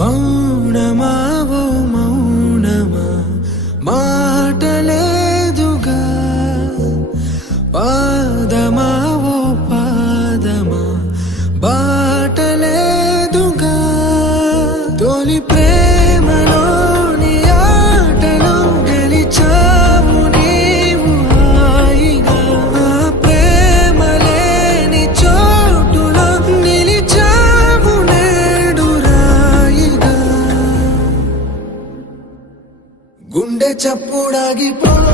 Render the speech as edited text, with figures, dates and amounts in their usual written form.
మౌనమావో మౌనమా మాటలేదుగా పాదమావో పాదమా బాటలేదుగా తొలి ప్రేమలోని ఆటలో గెలిచావు నీవు హాయిగా ఆ ప్రేమ లేని చోటులో నిలిచావు నేడు రాయిగా గుండె చప్పుడాగిపోతోంది